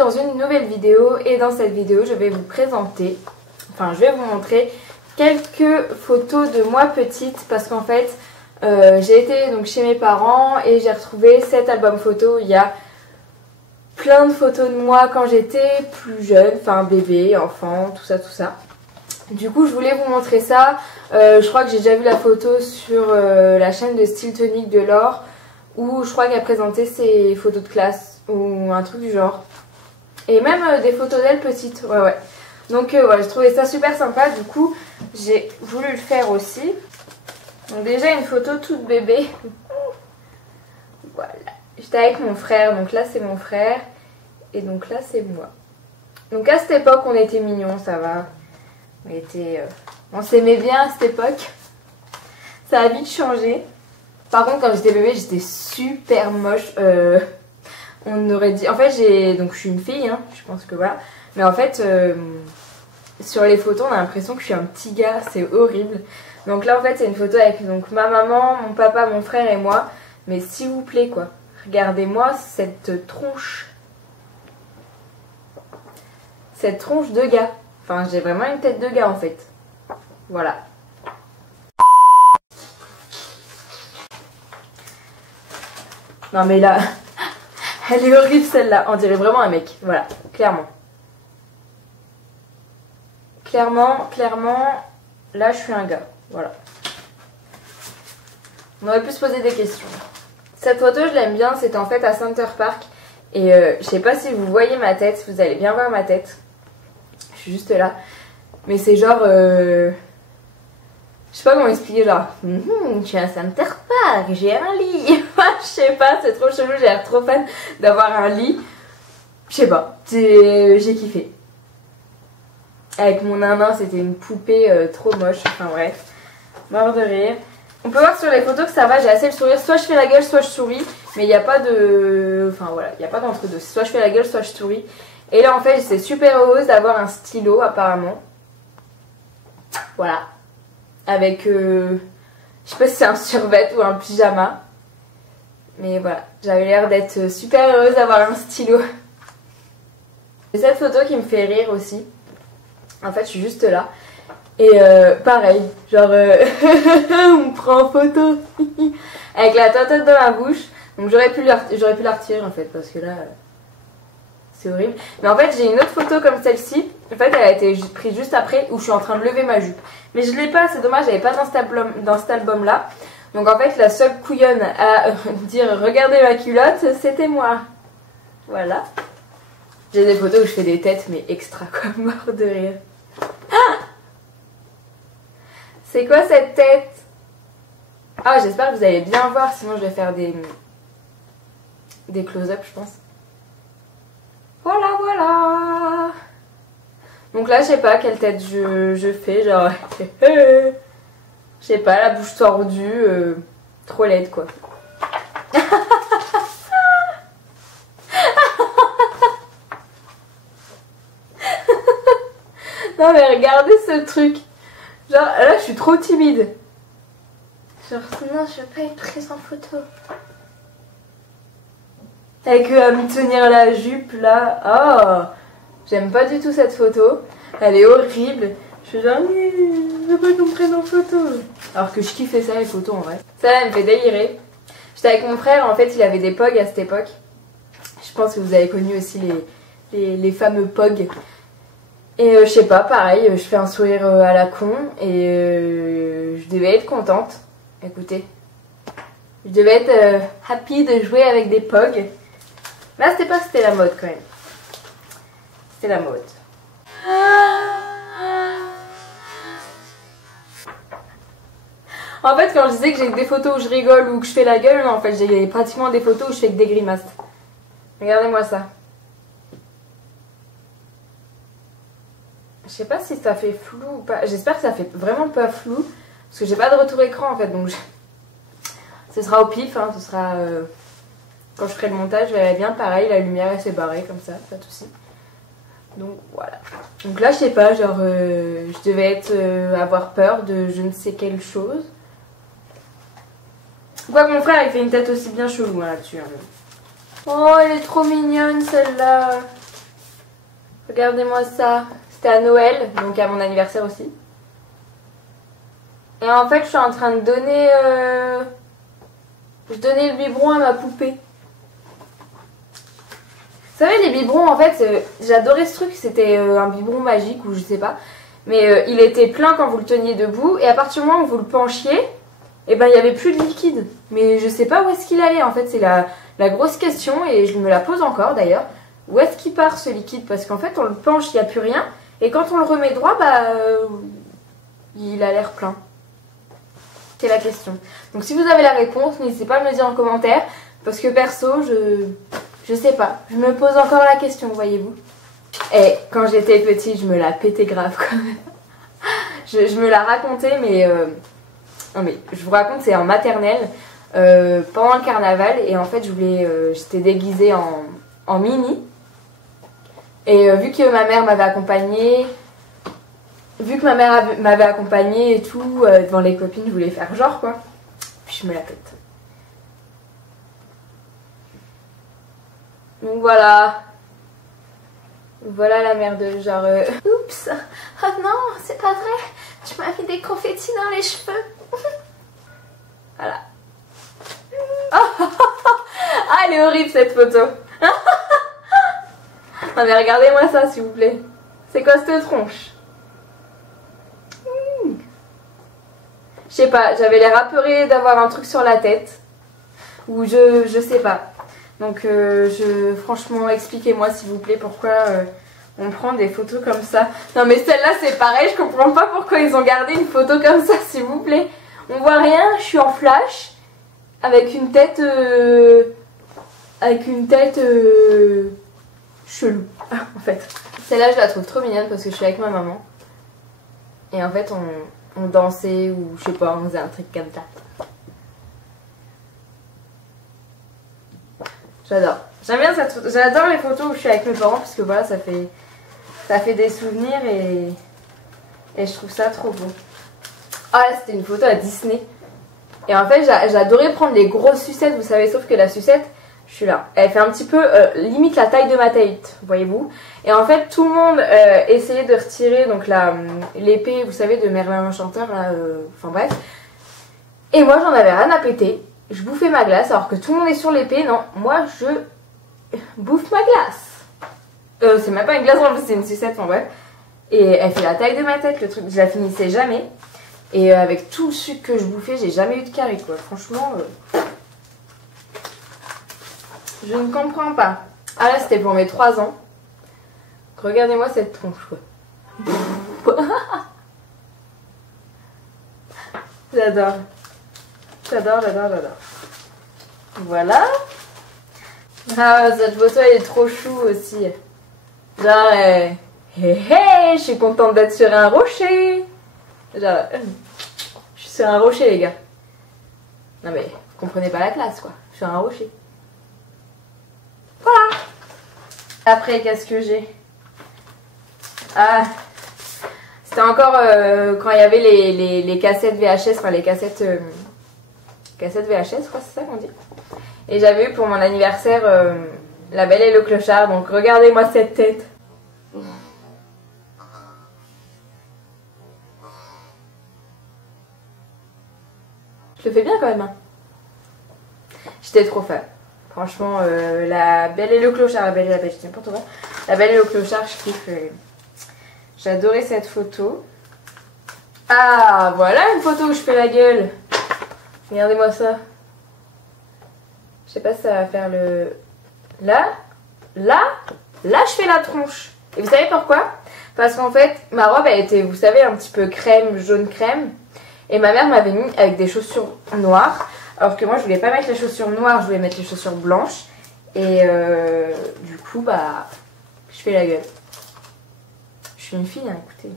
dans une nouvelle vidéo et dans cette vidéo je vais vous présenter, enfin je vais vous montrer quelques photos de moi petite parce qu'en fait j'ai été donc chez mes parents et j'ai retrouvé cet album photo. Il y a plein de photos de moi quand j'étais plus jeune, enfin bébé, enfant, tout ça. Du coup je voulais vous montrer ça. Je crois que j'ai déjà vu la photo sur la chaîne de Style Tonique de Laure où je crois qu'elle présentait ses photos de classe ou un truc du genre. Et même des photos d'elle petite, ouais. Donc ouais, j'ai trouvé ça super sympa, du coup j'ai voulu le faire aussi. Donc déjà une photo toute bébé. Voilà. J'étais avec mon frère, donc là c'est mon frère. Et donc là c'est moi. Donc à cette époque on était mignons, ça va. On s'aimait bien à cette époque. Ça a vite changé. Par contre quand j'étais bébé j'étais super moche. On aurait dit... En fait donc je suis une fille, hein, je pense que voilà. Mais en fait sur les photos on a l'impression que je suis un petit gars, c'est horrible. Donc là en fait c'est une photo avec donc ma maman, mon papa, mon frère et moi. Mais s'il vous plaît quoi, regardez-moi cette tronche. Cette tronche de gars. Enfin j'ai vraiment une tête de gars en fait. Voilà. Non mais là, elle est horrible celle-là. On dirait vraiment un mec. Voilà, clairement. Clairement, là je suis un gars. Voilà. On aurait pu se poser des questions. Cette photo je l'aime bien, c'était en fait à Center Park. Et je sais pas si vous voyez ma tête, vous allez bien voir ma tête. Je suis juste là. Mais c'est genre... Je sais pas comment expliquer, genre... je suis à Center Park, j'ai un lit. Je sais pas, c'est trop chelou, j'ai l'air trop fan d'avoir un lit. Je sais pas, j'ai kiffé. Avec mon nanin, c'était une poupée trop moche. Enfin bref, mort de rire. On peut voir sur les photos que ça va, j'ai assez le sourire. Soit je fais la gueule, soit je souris. Mais il n'y a pas de... Enfin voilà, il n'y a pas d'entre deux. Soit je fais la gueule, soit je souris. Et là en fait, j'étais super heureuse d'avoir un stylo apparemment. Voilà. Avec... je sais pas si c'est un survêt ou un pyjama. Mais voilà, j'avais l'air d'être super heureuse d'avoir un stylo. C'est cette photo qui me fait rire aussi. En fait, je suis juste là. Et pareil, genre on me prend en photo avec la tête dans la bouche. Donc j'aurais pu la retirer en fait parce que là c'est horrible. Mais en fait j'ai une autre photo comme celle-ci. En fait elle a été prise juste après où je suis en train de lever ma jupe. Mais je l'ai pas, c'est dommage, j'avais pas dans cet album là. Donc en fait la seule couillonne à dire regardez ma culotte, c'était moi. Voilà. J'ai des photos où je fais des têtes mais extra quoi, mort de rire. C'est quoi cette tête? Ah j'espère que vous allez bien voir, sinon je vais faire des close-up je pense. Voilà. Donc là je sais pas quelle tête je fais, genre je sais pas, la bouche tordue, trop laide quoi. Non mais regardez ce truc. Genre là je suis trop timide. Genre non je veux pas être prise en photo. Avec à me tenir la jupe là. Oh, j'aime pas du tout cette photo. Elle est horrible. Je suis genre je veux pas qu'on me prenne en photo. Alors que je kiffais ça les photos en vrai. Ça elle me fait délirer. J'étais avec mon frère, en fait il avait des pogs à cette époque. Je pense que vous avez connu aussi les fameux pogs. Et je sais pas, pareil, je fais un sourire à la con et je devais être contente. Écoutez, je devais être happy de jouer avec des pogs. Là, c'était la mode quand même. C'était la mode. En fait, quand je disais que j'ai des photos où je rigole ou que je fais la gueule, non, en fait, j'ai pratiquement des photos où je fais que des grimaces. Regardez-moi ça. Je sais pas si ça fait flou ou pas. J'espère que ça fait vraiment pas flou. Parce que j'ai pas de retour écran en fait. Donc ce sera au pif. Hein, ce sera quand je ferai le montage, je verrai bien. Pareil, la lumière elle s'est barrée comme ça. Pas de soucis. Donc voilà. Donc là je sais pas. Genre je devais avoir peur de je ne sais quelle chose. Quoi que mon frère il fait une tête aussi bien chelou hein, là-dessus. Hein. Oh elle est trop mignonne celle-là. Regardez-moi ça. C'était à Noël, donc à mon anniversaire aussi. Et en fait, je suis en train de donner... Je donnais le biberon à ma poupée. Vous savez, les biberons, en fait, j'adorais ce truc. C'était un biberon magique ou je sais pas. Mais il était plein quand vous le teniez debout. Et à partir du moment où vous le penchiez, et ben il n'y avait plus de liquide. Mais je sais pas où est-ce qu'il allait. En fait, c'est la grosse question. Et je me la pose encore d'ailleurs. Où est-ce qu'il part ce liquide? Parce qu'en fait, on le penche, il n'y a plus rien. Et quand on le remet droit, bah, il a l'air plein. C'est la question. Donc si vous avez la réponse, n'hésitez pas à me le dire en commentaire. Parce que perso, je sais pas. Je me pose encore la question, voyez-vous. Et quand j'étais petite, je me la pétais grave quand même. Je me la racontais, mais... Non mais je vous raconte, c'est en maternelle, pendant le carnaval. Et en fait, j'étais déguisée en Mini. Et vu que ma mère m'avait accompagnée... Vu que ma mère m'avait accompagnée et tout, devant les copines, je voulais faire genre quoi. Puis je me la pète. Donc voilà. Voilà la merde, genre... Oups. Oh non, c'est pas vrai. Tu m'as mis des confettis dans les cheveux. Voilà. Ah, elle est horrible cette photo. Non mais regardez-moi ça s'il vous plaît. C'est quoi cette tronche? Je sais pas, j'avais l'air apeurée d'avoir un truc sur la tête. Ou je sais pas. Donc franchement, expliquez-moi s'il vous plaît pourquoi on prend des photos comme ça. Non mais celle-là c'est pareil, je comprends pas pourquoi ils ont gardé une photo comme ça s'il vous plaît. On voit rien, je suis en flash. Avec une tête... chelou, en fait. Celle-là je la trouve trop mignonne parce que je suis avec ma maman. Et en fait on dansait ou je sais pas, on faisait un truc comme ça. J'adore. J'aime bien cette photo. J'adore les photos où je suis avec mes parents parce que voilà, ça fait des souvenirs et je trouve ça trop beau. Ah là, c'était une photo à Disney. Et en fait, j'adorais prendre les grosses sucettes, vous savez, sauf que la sucette, je suis là. Elle fait un petit peu limite la taille de ma tête, voyez-vous. Et en fait, tout le monde essayait de retirer donc l'épée, vous savez, de Merlin l'Enchanteur, là, enfin bref. Et moi, j'en avais rien à péter. Je bouffais ma glace alors que tout le monde est sur l'épée. Non, moi je bouffe ma glace. C'est même pas une glace en plus, c'est une sucette en bref. Et elle fait la taille de ma tête, le truc. Je la finissais jamais. Et avec tout le sucre que je bouffais, j'ai jamais eu de carie quoi. Franchement, je ne comprends pas. Ah là, c'était pour mes 3 ans. Regardez-moi cette tronche quoi. J'adore. J'adore. Voilà. Ah, cette photo elle est trop chou aussi. Genre, je suis contente d'être sur un rocher. Genre, je suis sur un rocher les gars. Non mais, vous comprenez pas la classe quoi. Je suis sur un rocher. Voilà. Après, qu'est-ce que j'ai? Ah, c'était encore quand il y avait les cassettes VHS, enfin les cassettes... Cassette VHS, je crois c'est ça qu'on dit. Et j'avais eu pour mon anniversaire La Belle et le Clochard, donc regardez-moi cette tête. Je le fais bien quand même. Hein. J'étais trop fan. Franchement, La Belle et le Clochard, La Belle et la Bête, je dis n'importe quoi. La Belle et le Clochard, je kiffe. J'adorais cette photo. Ah, voilà une photo où je fais la gueule. Regardez-moi ça. Je sais pas si ça va faire le... Là, je fais la tronche. Et vous savez pourquoi? Parce qu'en fait, ma robe, elle était, vous savez, un petit peu crème, jaune crème. Et ma mère m'avait mis avec des chaussures noires. Alors que moi, je voulais pas mettre les chaussures noires, je voulais mettre les chaussures blanches. Et du coup, bah, je fais la gueule. Je suis une fille, hein, écoutez.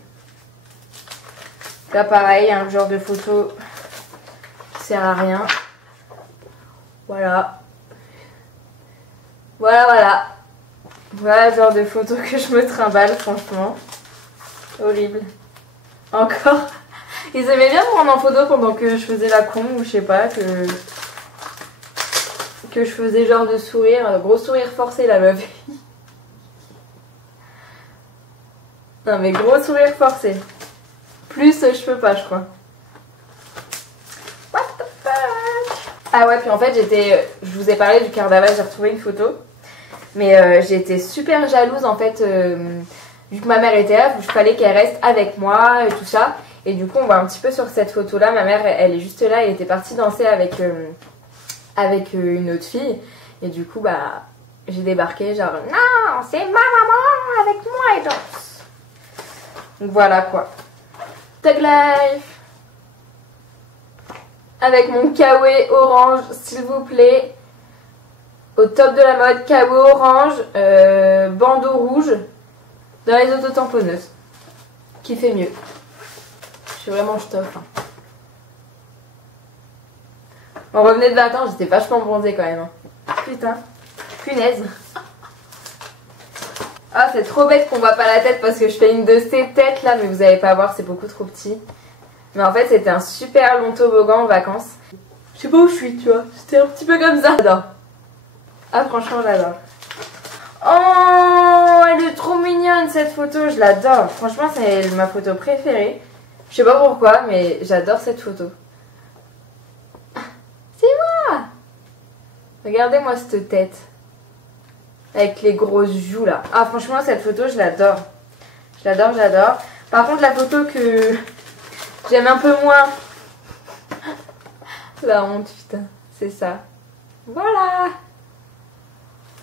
Là, pareil, un genre de photo... sert à rien. Voilà. Voilà le genre de photo que je me trimballe, franchement. Horrible. Encore. Ils aimaient bien me prendre en photo pendant que je faisais la con, ou je sais pas, que je faisais genre de sourire, gros sourire forcé la meuf. Non mais gros sourire forcé. Plus je peux pas je crois. What the fuck. Ah ouais puis en fait je vous ai parlé du carnaval, j'ai retrouvé une photo. Mais j'étais super jalouse en fait, vu que ma mère était là, il fallait qu'elle reste avec moi et tout ça. Et du coup on voit un petit peu sur cette photo là, ma mère elle est juste là, elle était partie danser avec une autre fille. Et du coup bah j'ai débarqué genre non c'est ma maman avec moi et danse. Donc voilà quoi. Tag life. Avec mon kawaii orange s'il vous plaît. Au top de la mode, kawaii orange, bandeau rouge dans les autotamponneuses. Qui fait mieux. Je suis vraiment stuff. Hein. On revenait de vacances, j'étais vachement bronzée quand même. Hein. Putain, punaise. Ah, c'est trop bête qu'on voit pas la tête parce que je fais une de ces têtes là, mais vous allez pas voir, c'est beaucoup trop petit. Mais en fait, c'était un super long toboggan en vacances. Je sais pas où je suis, tu vois. C'était un petit peu comme ça. J'adore. Ah, franchement, j'adore. Oh, elle est trop mignonne cette photo, je l'adore. Franchement, c'est ma photo préférée. Je sais pas pourquoi, mais j'adore cette photo. C'est moi! Regardez-moi cette tête. Avec les grosses joues là. Ah, franchement, cette photo, je l'adore. Je l'adore, j'adore. Par contre, la photo que j'aime un peu moins. La honte, putain. C'est ça. Voilà.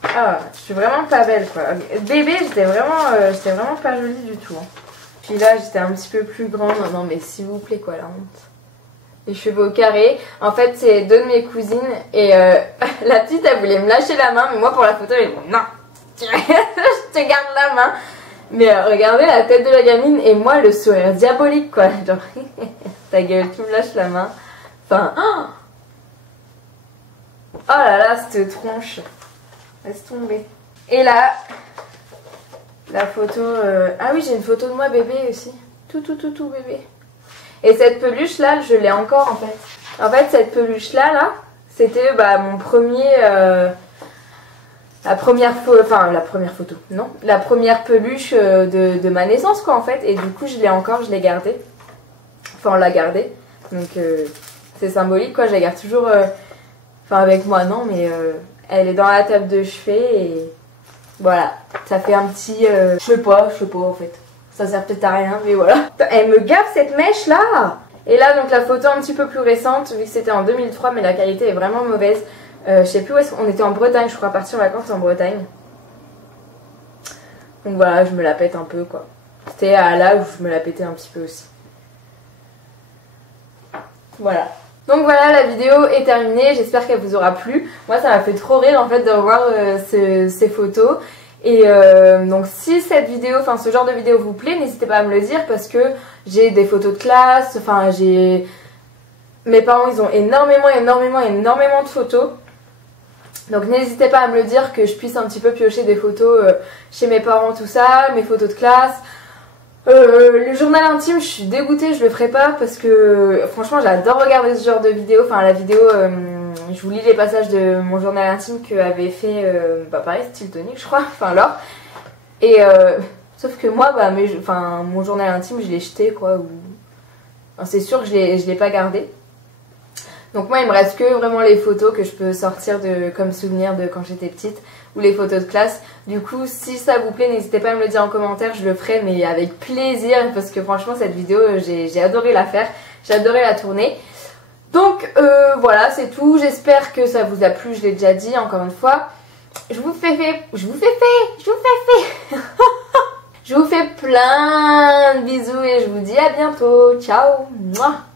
Ah, je suis vraiment pas belle quoi. Bébé, j'étais vraiment pas jolie du tout. Hein. Puis là, j'étais un petit peu plus grande. Non, mais s'il vous plaît, quoi, la honte. Les cheveux au carré. En fait, c'est deux de mes cousines. Et la petite, elle voulait me lâcher la main. Mais moi, pour la photo, elle dit non, je te garde la main. Mais regardez la tête de la gamine. Et moi, le sourire diabolique, quoi. Genre, ta gueule, tu me lâches la main. Enfin, oh là là, cette tronche. Laisse tomber. Et là, la photo... Ah oui, j'ai une photo de moi bébé aussi. Tout bébé. Et cette peluche là, je l'ai encore en fait. En fait, cette peluche là, c'était mon premier... la première photo. Non, la première peluche de ma naissance quoi en fait. Et du coup, je l'ai encore, je l'ai gardée. Enfin, on l'a gardée. Donc, c'est symbolique quoi. Je la garde toujours... Enfin, avec moi, non, mais... Elle est dans la table de chevet et voilà, ça fait un petit... je sais pas en fait. Ça sert peut-être à rien, mais voilà. Elle me gaffe cette mèche là. Et là, donc la photo un petit peu plus récente, vu que c'était en 2003, mais la qualité est vraiment mauvaise. Je sais plus où est-ce qu'on était en Bretagne, je crois, partir en vacances en Bretagne. Donc voilà, je me la pète un peu quoi. C'était à là où je me la pétais un petit peu aussi. Voilà. Donc voilà, la vidéo est terminée, j'espère qu'elle vous aura plu. Moi ça m'a fait trop rire en fait de revoir ces photos. Et donc si cette vidéo, enfin ce genre de vidéo vous plaît, n'hésitez pas à me le dire parce que j'ai des photos de classe, enfin j'ai... Mes parents ils ont énormément de photos. Donc n'hésitez pas à me le dire que je puisse un petit peu piocher des photos chez mes parents, tout ça, mes photos de classe. Le journal intime, je suis dégoûtée, je le ferai pas parce que franchement j'adore regarder ce genre de vidéo. Enfin la vidéo, je vous lis les passages de mon journal intime que avait fait, pareil, style tonique je crois, enfin Laure. Et sauf que moi, mon journal intime je l'ai jeté quoi. Enfin, c'est sûr que je l'ai pas gardé. Donc moi il me reste que vraiment les photos que je peux sortir comme souvenir de quand j'étais petite. Ou les photos de classe. Du coup, si ça vous plaît, n'hésitez pas à me le dire en commentaire, je le ferai, mais avec plaisir, parce que franchement, cette vidéo, j'ai adoré la faire, j'ai adoré la tourner. Donc, voilà, c'est tout. J'espère que ça vous a plu, je l'ai déjà dit, encore une fois. Je vous fais plein de bisous et je vous dis à bientôt. Ciao. Mouah.